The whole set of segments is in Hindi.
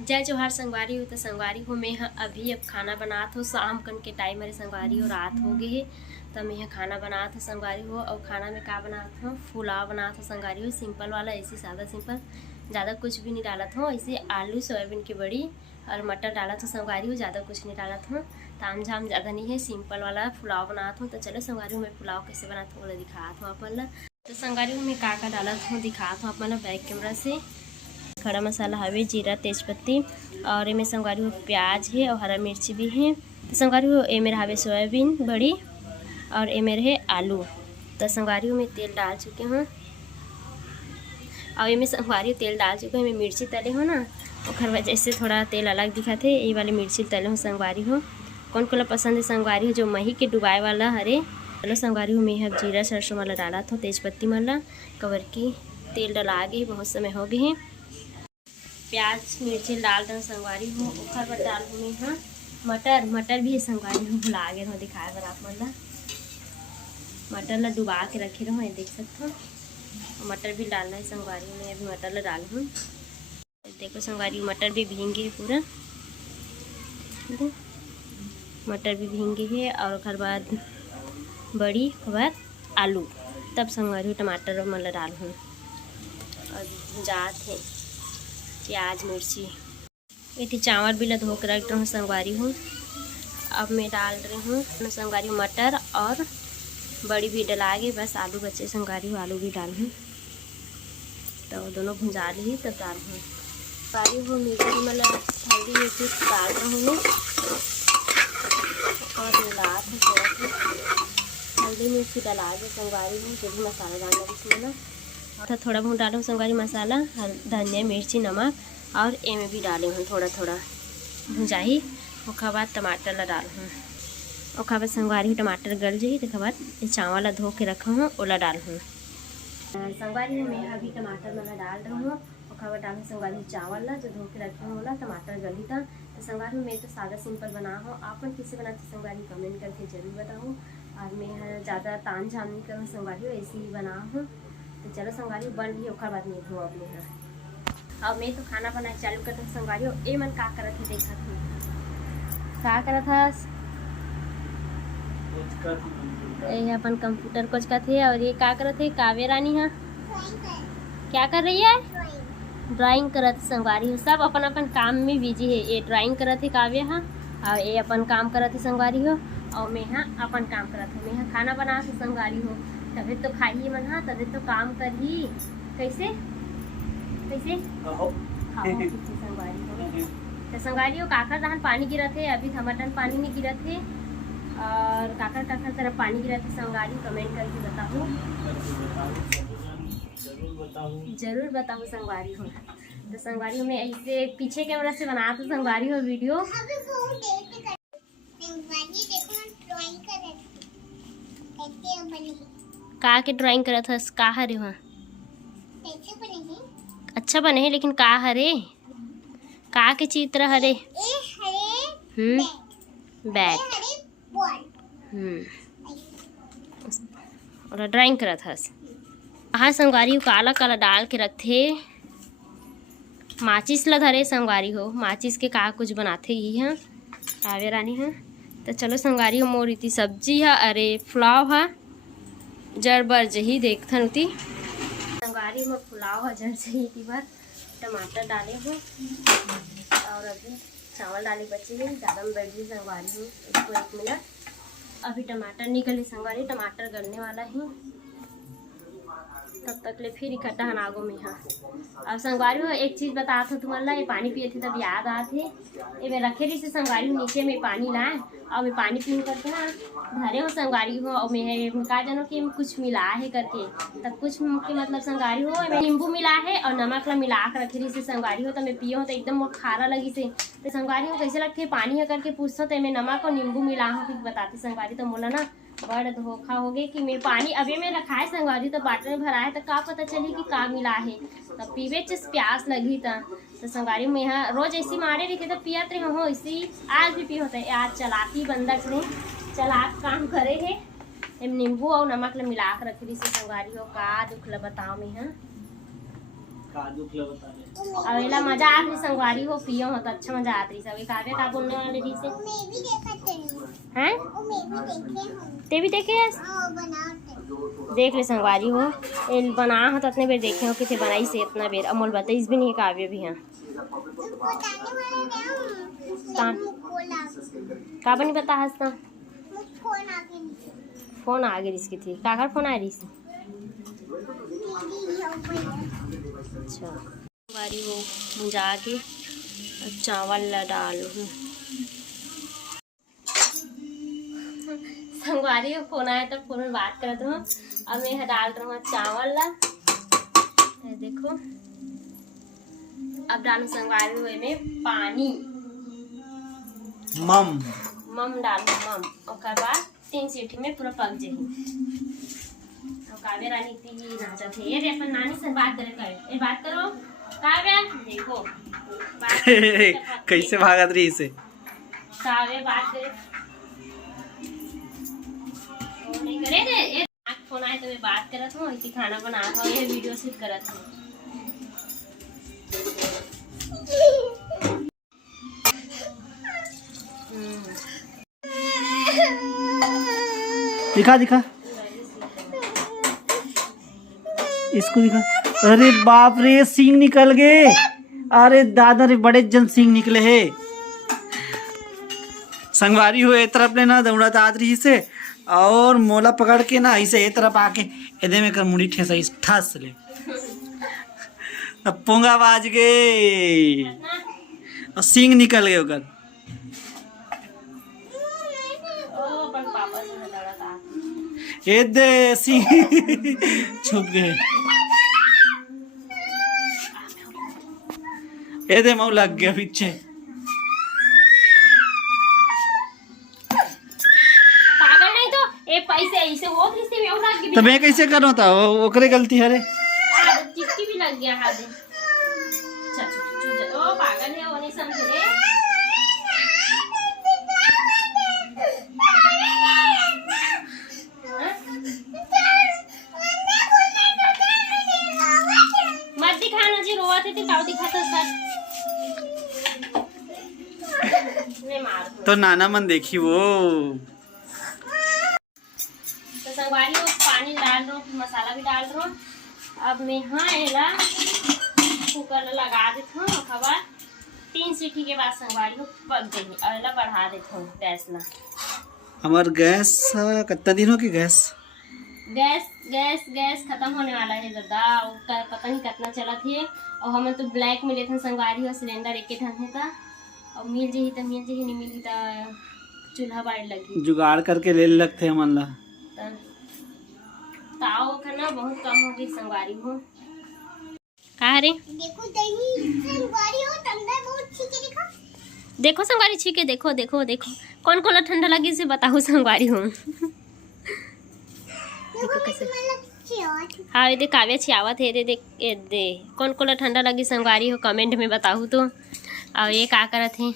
जय जोहार संगवारी हो। तो संगवारी हो मैं अभी अब खाना बनात हो। शाम कन के टाइम मेरे संगवारी हो रात हो गए है तो मैं खाना बनात हो संगवारी हो। और खाना में का बनात हो, पुलाव बनात हो संगवारी हो, सिंपल वाला, ऐसे सादा सिंपल, ज़्यादा कुछ भी नहीं डालत हो। ऐसे आलू सोयाबीन की बड़ी और मटर डालत हो संगवारी हो, ज़्यादा कुछ नहीं डालत हो। ताम झाम ज़्यादा नहीं है, सिंपल वाला पुलाव बनात हो। तो चलो संगवारी हो मैं पुलाव कैसे बनात हो दिखात हो अपन ला। तो संगवारी हो मैं का डालत हो दिखात हो अपन ला बैक कैमरा से। खड़ा मसाला हवे, जीरा, तेजपत्ती और एमे संगवारी हो प्याज है और हरा मिर्ची भी है। तो संगवारी हो ए मेरा हवे सोयाबीन बड़ी और ए मेरे है आलू। तो संगवारी हो मैं तेल डाल चुके हूँ और ये मैं संगवारी हो तेल डाल चुके हैं। मैं मिर्ची तले हो ना, ओखर वजह से थोड़ा तेल अलग दिखा थे। ये वाली मिर्ची तले हो संगवारी हो। कौन कोला पसंद है संगवारी हो जो मही के डुबाए वाला हरे। चलो संगवारी हो मैं अब जीरा सरसों वाला डाला था, तेजपत्ती वाला कवर की तेल डला गए, बहुत समय हो गए हैं। प्याज मिर्ची डाल रहे संगवारी हो। ओखर पर डाल हूँ मैं हाँ मटर भी है संगवारी हो, भुला गए हो दिखाए बर आप मतलब मटर ला डुबा के रखे रहो, देख सकते हो। मटर भी डालना है संगवारी में, अभी मटर ला डाल हूँ। देखो संगवारी मटर भी भींगे है पूरा, मटर भी भींगे है। और ओखर बाद बड़ी के बाद आलू, तब संगवारी टमाटर मतलब डाल हूँ और जात है प्याज मिर्ची। इतनी चावल भी धो कर रख रहा हूँ संगवारी हूँ। अब मैं डाल रही हूँ संगवारी मटर और बड़ी भी डला गई, बस आलू बचे संगवारी हूँ, आलू भी डाल हूँ। तो दोनों भुंजा ली तब डाल हूँ संगवारी हूँ। मिर्ची मतलब हल्दी मिर्ची डाल रहा हूँ और मिला थोड़ा सा हल्दी मिर्ची डला के संगवारी हूँ। जो भी मसाला डालना इसमें ना थोड़ा बहुत डालूँ संगवारी मसाला, धनिया मिर्ची नमक और एमे भी डाले हूँ थोड़ा थोड़ा भुंजाही। ओखर बाद टमाटर ला डाल हूँ। ओखर बाद संगवारी टमाटर गल जाही तो बाद चावल ला धो के रखा हूँ ओला डाल हूँ संगवारी में। अभी टमाटर वाला डाल रहा हूँ। ओखर बाद डालूँ संगवारी चावल ला जो धो के रखे हूँ ओला। टमाटर गली था तो संगवारी मैं तो सादा सिंपल बना हूँ। आपन किसे बनाते संगवारी कमेंट करके जरूर बताऊँ। और मैं ज़्यादा ताम झाम नहीं करूँ संगवारी, ऐसे ही बना हूँ। तो चलो संगवारी बन रही है, ओखर बाद में धो अब मैं अब मैं तो खाना बनाए चालू करते संगवारी हो। ए मन का करत है देखा थी का करत हस, ये अपन कंप्यूटर कोच का थे। और ये का करत है काव्य रानी है, क्या कर रही है? ड्राइंग करत संगवारी हो। सब अपन अपन काम में बिजी है। ये ड्राइंग करत है काव्य हाँ, और ये अपन काम करत है संगवारी हो। और मैं हाँ अपन काम करत है, मैं हाँ खाना बना से संगवारी हो। तभी तो खाई मन हाँ, तभी तो काम कर ही। कैसे कैसे संगवारी हो। तो संगवारी हो काकर दहन पानी गिरत है, अभी टमाटर पानी नहीं गिरत है। और काकर काकर तरफ पानी गिरत है संगवारी, कमेंट करके बताओ, जरूर बताओ संगवारी हो। तो संगवारी हो मैं ऐसे पीछे कैमरा से बना तो संगवारी हो वीडियो। का के ड्राइंग करत हस, का हरे वहाँ अच्छा बने है, लेकिन का हरे का के चित्र हरे बैट और ड्राइंग करत हस। हाँ संगवारी हो काला काला डाल के रखते, माचिस ला धरे संगवारी हो। माचिस के का कुछ बनाते ही हैं काव्य रानी है। तो चलो संगवारी हो मोर इतनी सब्जी है, अरे पुलाव है जड़ बर जही देखथन उती संगवारी मोर पुलाव है जड़ जही की बार। टमाटर डाले हो और अभी चावल डाले बचे हैं, ज़्यादा में बैठ गई संगवारी हूँ। इसको 1 मिनट अभी टमाटर निकले संगवारी, टमाटर गलने वाला ही, तब तक ले फिर इकट्ठा हनागो में हाँ। अब संगवारी हो एक चीज़ बता था तुम्हारा, ये पानी पिए थे तब याद आते ये मैं रखे रही से संगवारी हो नीचे में पानी लाए और मैं पानी पीन करके ना धरे हो संगवारी हो। और मैं का जानो कि कुछ मिला है करके, तब कुछ के मतलब संगवारी हो मैं नींबू मिला है और नमक ला मिला कर रखे रही से संगवारी हो। तो मैं पियो तो एकदम खारा लगी से। तो संगवारी हो कैसे लगते पानी है करके पूछते तो मैं नमक और नींबू मिला हूँ फिर बताते संगवारी। तो बोला ना बड़ धोखा हो गए कि मेरे पानी अभी में रखा है संगवारी, तो बाटल में भरा है तो का पता चली कि का मिला है। तब पीवे चीज प्यास लगी तो संगवारी में यहाँ रोज ऐसी मारे रही तो पियत रहे हो, इसी आज भी पियो होता है। आज चलाकी बंदर से चलाक काम करे है। नींबू और नमक ला मिला कर रखी से संगवारी हो। का दुख ला बताओ में हाँ अब एला मजा आत रही संगवारी हो पियो हो तो अच्छा मजा आत रही सब। काव्य का बोलने वाले रही से हैं ते भी देखे देख ले संगवारी हो एल बना हो तो इतने बेर देखे हो कि बनाई से इतना बेर अमोल बताइस भी नहीं काव्य भी हैं का बनी बता हंसता फोन आ गई इसकी थी काकर फोन आ रही से अच्छा संगवारी हो मुझा के चावल ला डाल संगवारी को फोन आया तो फोन में बात करते हो। अब मैं डाल रहा हूँ चावल ला देखो। अब डालू संगवारी हुए में पानी मम डालू मम और बाद 3 सीटी में पूरा पक जाए। काव्य रानी की नाचत है ये अपन नानी से बात करे बात करो काव्य देखो कैसे भागत रही इसे काव्य बात करे नहीं करे थे ये फोन आए तो मैं बात करत हूँ इसी खाना बना था ये वीडियो शूट करत हूँ। दिखा दिखा इसको दिखा। अरे बाप रे सींग निकल गए। अरे दादा रे बड़े जन सींग निकले है। संगवारी हुए तरफ ले ना दौड़ा आद रही से और मोला पकड़ के ना ऐसे ए तरफ आके एदे में कर मुड़ी ठेसा इस ठस ले अब पोंगा बाज गए और सींग निकल गए ओकर। ये दे सींग छुप गए ये दे मऊ लग गया पीछे। पागल नहीं तो ए पैसे ऐसे हो रिश्ते में लग गई तो मैं कैसे करूँ था ओकरे गलती है रे चिपकी भी लग गया हाथ ओ पागल है वो नहीं समझ रे। मत दिखाना जी रोवा थे काउ दिखाता सर मैं मार तो नाना मन देखी वो तो संगवारी को पानी डाल दो मसाला भी डाल दो। अब मैं हाँ एला कुकर लगा देती हूँ खबर 3 सीटी के बाद संगवारी को पक गई और एला बढ़ा देती हूँ गैस ला। हमार गैस कितना दिन हो की गैस गैस खत्म होने वाला है दादा उसका पता नहीं कितना चला थी और हमें तो ब्लैक मिले थे संगवारी और सिलेंडर एक ठन था और मिल जाही तो मिल जाही नहीं मिली तो चूल्हा बाढ़ लगी जुगाड़ करके ले लगते हैं मन ला ताव खाना बहुत कम हो गई संगवारी हो कहा रे देखो दही संगवारी हो ठंडा बहुत छीके दिखा देखो संगवारी छीके देखो देखो देखो कौन कौन ठंडा लगी से बताओ संगवारी हो। हाँ ये देख काव्य छियावत है दे दे कौन कौन ठंडा लगी संगवारी हो कमेंट में बताऊ तो। और ये का करत है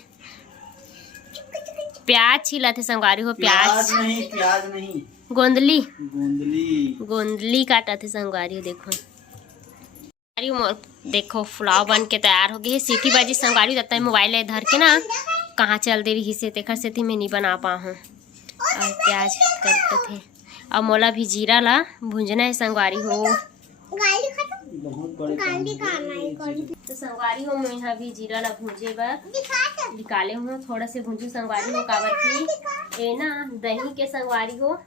प्याज छिला थे संगवारी हो प्याज नहीं गोंदली काटा थे संगवारी हो। देखो पुलाव बन के तैयार हो गई। सीटी बाजी संगवारी जाता है मोबाइल धर के ना कहाँ चल दे रही से तेखर से थी मैं नहीं बना पा हूँ। और प्याज करते थे और मोला भी जीरा ला भूंजना है संगवारी हो तो संगवारी हो मैं यहाँ भी जीरा ला भूंजे बार निकाले हूँ थोड़ा से भूंजू संगवारी हो काबर की ये ना दही के संगवारी हो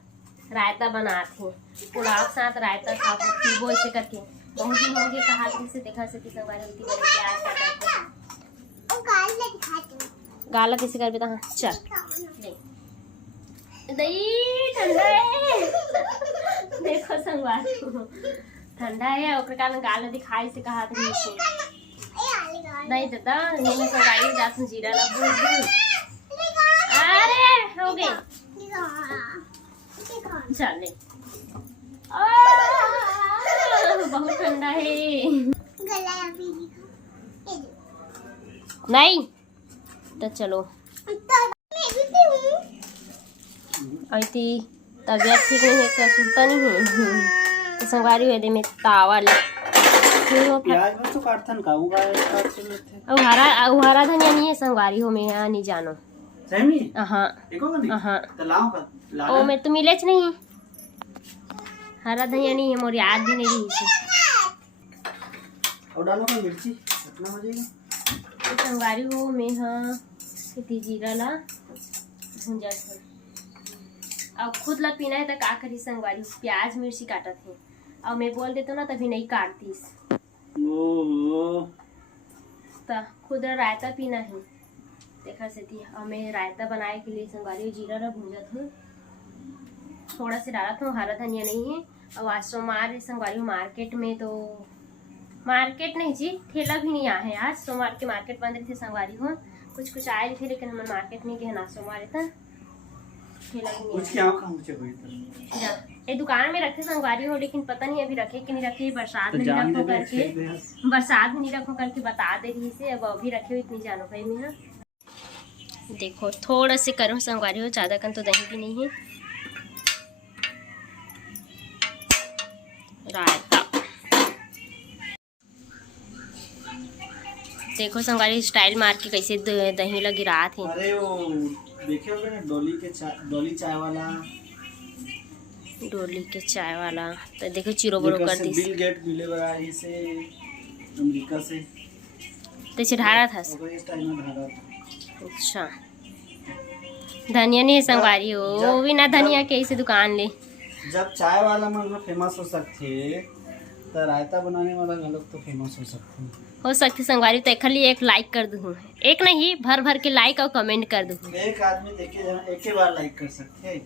रायता बनाते पुलाव साथ रायता खा पीबो ऐसे करके बहुत दिन हो गए कहा से देखा से संगवारी होती प्याज काटा गाला कैसे कर बेटा चल दही ठंडा है देखो संगवारी ठंडा है और कारण गाल दिखाई से कहा था से नहीं दादा नहीं संगवारी जासु जीरा ला भून अरे हो गए चले बहुत ठंडा है नहीं तो चलो ऐसी तबीयत ठीक नहीं है क्या सुनता नहीं हूँ तो संगवारी हुए दे में तावा फिर वो प्याज बस तो काटथन का उगा काट के लेते और हरा धनिया नहीं है संगवारी हो में यहाँ नहीं जानो सही नहीं हाँ देखो नहीं हाँ तो लाओ का ला ओ मैं तो मिलेच नहीं हरा धनिया नहीं है मोर याद भी नहीं रही से और डालो का मिर्ची कितना हो जाएगा तो संगवारी हो में हाँ इतनी जीरा ला भुंजा था अब खुद ला पीना है तो का करी संगवारी प्याज मिर्ची काटा थे और मैं बोल देता ना तभी नहीं काटतीस ओ तो खुद रायता पीना है देखा से थी और मैं रायता बनाए के लिए संगवारी जीरा ला भूंजा था थोड़ा से डाला था हरा धनिया नहीं है और आज सोमवार संगवारी मार्केट में तो मार्केट नहीं जी ठेला भी नहीं आया है आज सोमवार के मार्केट बंद थे संगवारी हो कुछ आए थे लेकिन हम मार्केट नहीं गए ना सोमवार था ठेला भी नहीं कुछ क्या मुझे कोई तो ये दुकान में रखे संगवारी हो लेकिन पता नहीं अभी रखे कि नहीं रखे बरसात में तो नहीं जान रखो दे करके बरसात में नहीं रखो करके बता दे रही से अब अभी रखे हो इतनी जानो भाई में देखो थोड़ा से करो संगवारी हो ज्यादा कन तो दही भी नहीं है रायता देखो संगवारी स्टाइल मार के कैसे दही लगी रात है अरे वो देखे होगे ना डोली चाय वाला डोली के चाय वाला तो देखो चिरो बरो कर दी बिल गेट मिले बराई से अमेरिका से तो चढ़ाया था और इस टाइम में ढाला था अच्छा धनिया नहीं संगवारी हो वो भी ना धनिया के इसे दुकान ले जब चाय वाला मतलब फेमस हो सकते तो रायता बनाने वाला गलत तो फेमस हो सकते संगवारी तो खाली एक लाइक कर दूँ एक नहीं भर भर के लाइक और कमेंट कर दूँ एक आदमी देखे जाना एक ही बार लाइक कर सकते हैं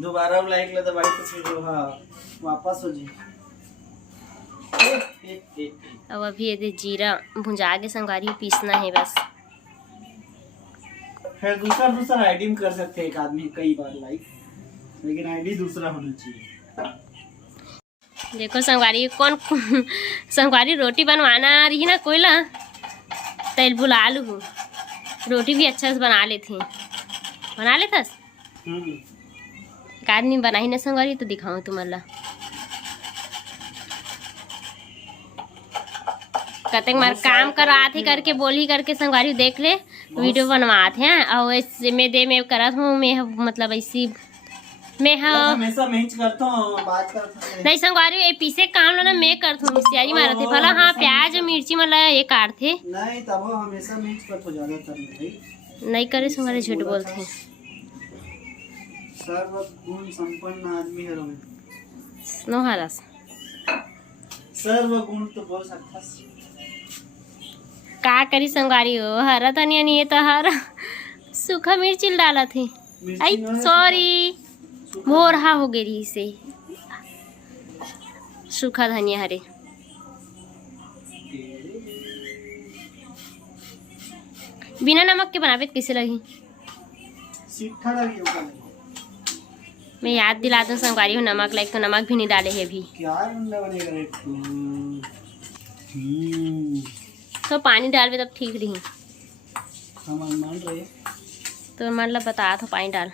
दोबारा लाइक ले तो भाई तो फिर हाँ वापस हो जाए अब अभी ये जीरा भुंजा के संगवारी पीसना है बस फिर दूसरा आईडी कर सकते हैं एक आदमी कई बार लाइक लेकिन आईडी दूसरा होना चाहिए देखो संगवारी कौन संगवारी रोटी बनवाना आ रही ना कोयला तेल बुला लू रोटी भी अच्छा से बना लेते एक आदमी बना ही ना संगवारी तो दिखाऊं तुम्हारा कहते मार काम करा थे करके बोल ही करके संगवारी देख ले वीडियो बनवाते हैं और ऐसे में दे में करत हूँ मैं मतलब ऐसी मैं हाँ हमेशा मेहनत करता हूँ बात करता हूँ नहीं संगवारी ये पीसे काम लो ना मैं करता हूँ मिसियारी मारा थे भला हाँ प्याज मिर्ची मतलब ये काट थे नहीं तब हमेशा मेहनत करता ज्यादातर नहीं करे संगवारी झूठ बोलते हैं सर्वगुण संपन्न आदमी है नो हारस सर्वगुण तो बोल सकता का करी संगवारी हो हरा धनिया नहीं है तो हरा सूखा मिर्ची डाला थे आई सॉरी भोरहा हो गई से सूखा धनिया हरे बिना नमक के बनावे कैसे लगी सीठा लगी होगा मैं याद दिला दूं संगवारी हो नमक लाइक तो नमक भी नहीं डाले है अभी क्या बंदा बनेगा रे तो पानी डाल तब ठीक रही हम मान रहे तो मतलब बता तो पानी डाल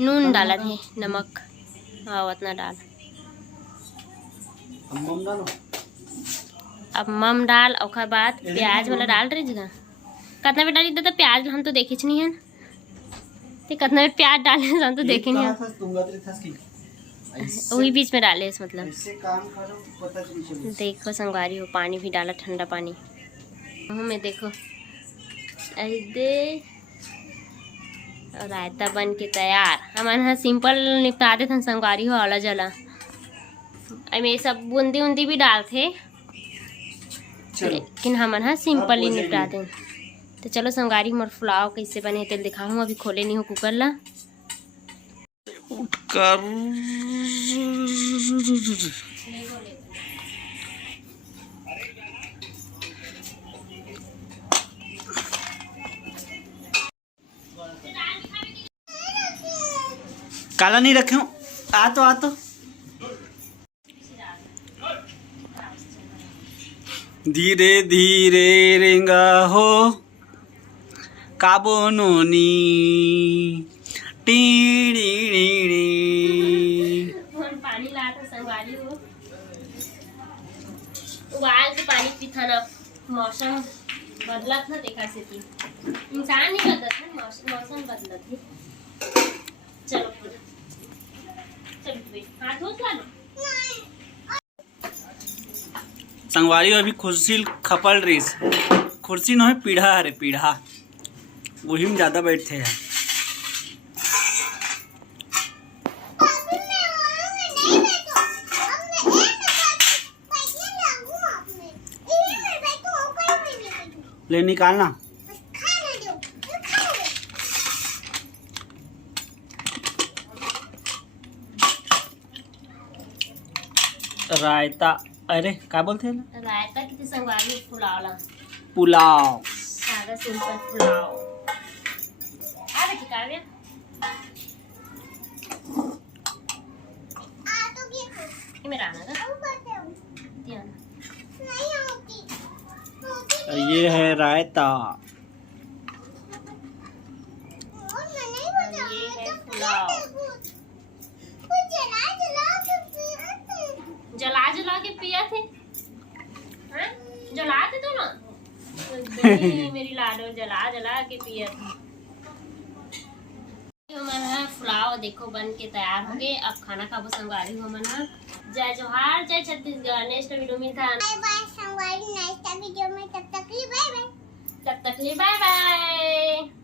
नून डाला थे नमक हाँ उतना डाल अब मम डाल और बाद प्याज वाला डाल रही जगह कितना भी डाली तो प्याज हम तो देखे नहीं है तो कितना भी प्याज डाले हम तो देखे नहीं है वही बीच में डाले इस मतलब देखो संगवारी हो पानी भी डाला ठंडा पानी में देखो दे और रायता बन के तैयार हमारे यहाँ सिंपल निपटा देते हैं संगवारी हो अला जला में सब बूंदी उंदी भी डालते लेकिन हमारे यहाँ सिंपल ही निपटाते हैं तो चलो संगवारी मोर पुलाव कैसे बने तेल दिखाऊँ अभी खोले नहीं हो कुकर ला उठकर काला नहीं रखे हूँ आ तो धीरे धीरे रेंगा हो काबो नोनी पानी ला तो संगवारी हो उबाल के पानी पीथा ना। मौसम बदलत ना देखा से थी, इंसान नहीं बदलत है, मौसम बदलत है। चलो चलो हाथ धो लो। संगवारी अभी कुर्सी खपल रही, कुर्सी न है पीढ़ा, अरे पीढ़ा वही में ज्यादा बैठते हैं। ले निकालना। रायता, अरे क्या बोलते हैं? रायता की संगवारी पुलाव। पुलाव, सादा सिंपल पुलाव। आ देखिए काव्या, मेरा आना था ये है रायता, ये है पुलाव। जला जला के पिया थे, हाँ? जला थे तो ना मेरी लाडो जला जला के पिया थे। हमारा पुलाव देखो बन के तैयार हो गए। अब खाना खाबो संगवारी हो मना। जय जोहार, जय छत्तीसगढ़। नेक्स्ट वीडियो में था बाय बाय संगवारी, नेक्स्ट वीडियो में तब तक के लिए बाय बाय। तब तक के लिए बाय बाय।